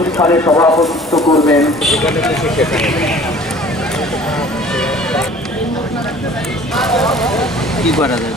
অনুষ্ঠানে সভাপতিত্ব করবেন কি করা যায়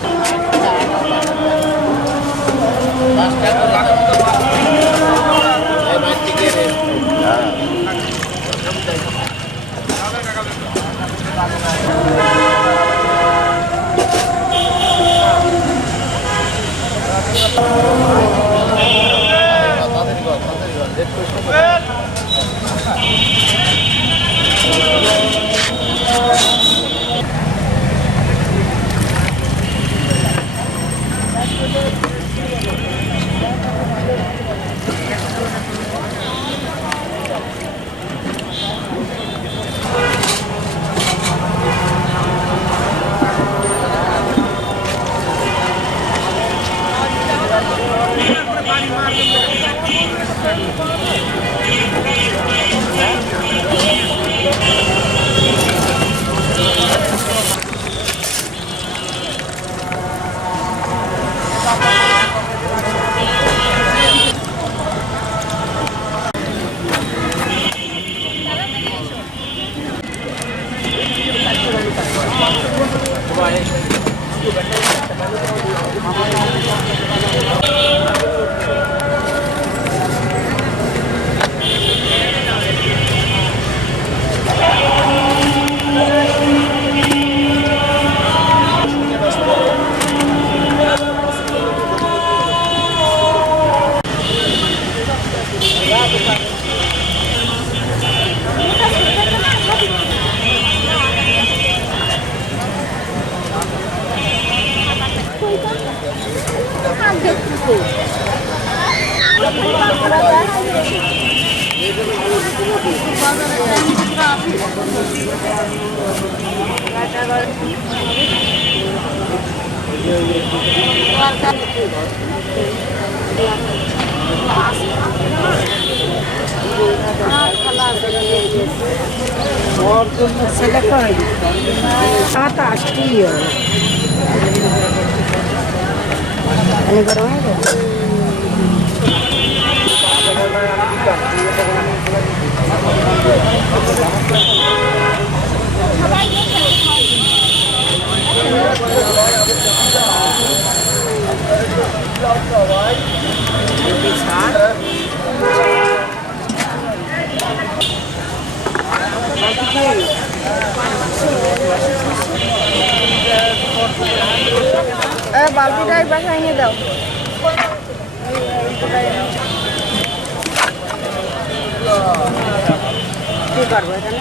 বালতিটা এক বাসায় নিয়ে দাও কি করবো এখানে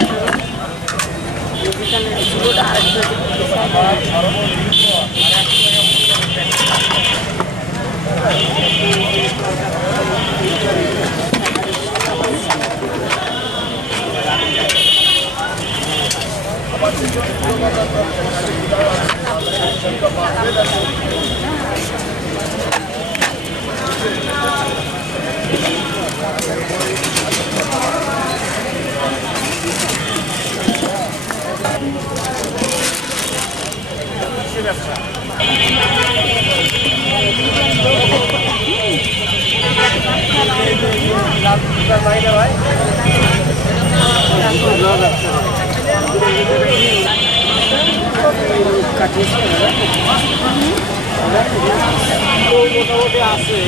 মোটামুটি আছে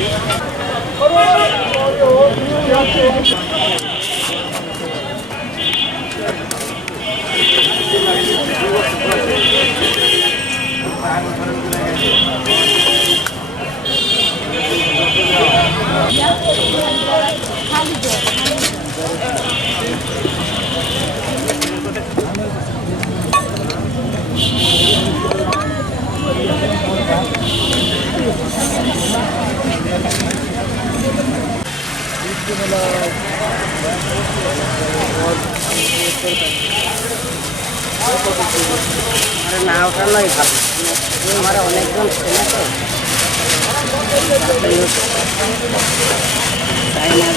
না ওটা নয় ভালো আমার অনেকজন ছেলে তো তাই না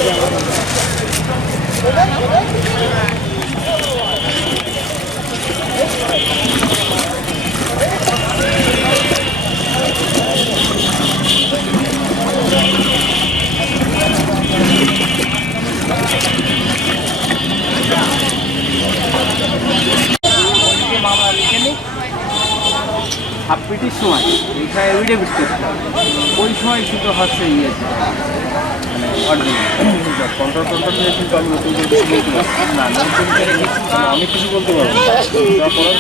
সময় এইখানে উইডে বিট করতে ওই সময় কিন্তু হচ্ছে ইয়ে মানে অরিজিনাল কন্ট্রোল কিন্তু আমি নতুন করে কিছু বলতে পারবো না নতুন করে কিছু আমি কিছু বলতে পারবো যা করার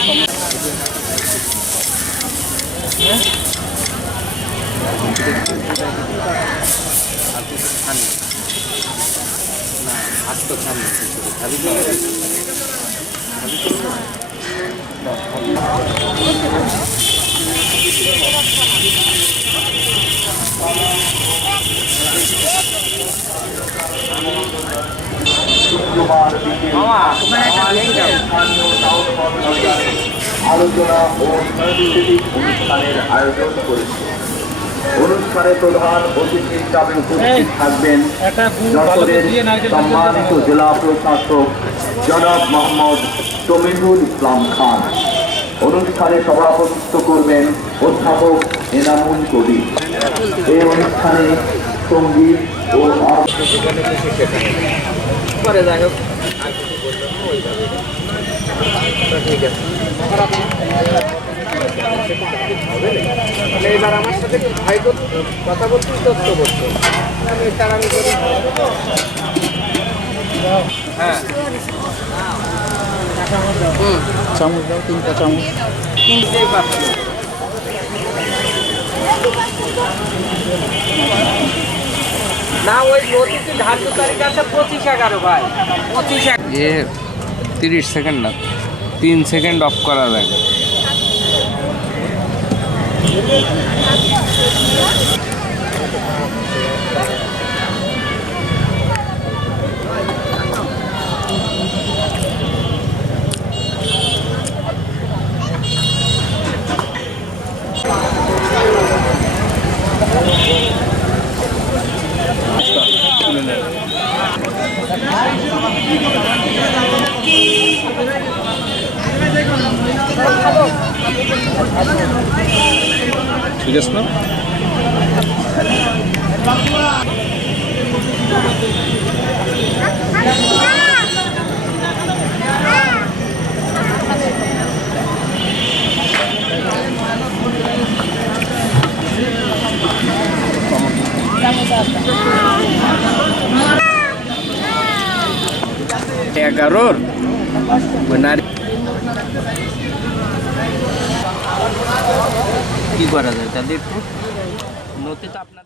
শুক্রবার বিকেল আলোচনা ও সাংস্কৃতিক অনুষ্ঠানের আয়োজন করেছে। অনুষ্ঠানে প্রধান অতিথি হিসাবে উপস্থিত থাকবেন যশোরের সম্মানিত জেলা প্রশাসক জনাব মোহাম্মদ তমিনুল ইসলাম খান। অনুষ্ঠানে সভাপতিত্ব করবেন অধ্যাপক এনামুল কবির। এই অনুষ্ঠানে সঙ্গীত ও পরে যাই হোক ঠিক আছে এবার আমার সাথে ভাই কথা বলতে তথ্য করতো আমি তার আমি করি হ্যাঁ চামচ দাও 3টা চামচ 3টে পাচ্ছি না ওই নদীতে ধার্য তারিখ আছে 25/11 ভাই 25 ये 30 সেকেন্ড না 3 সেকেন্ড অফ করা যায় ঠিক আছে না এগারোর কি করা যায় তাহলে একটু নদীতে আপনার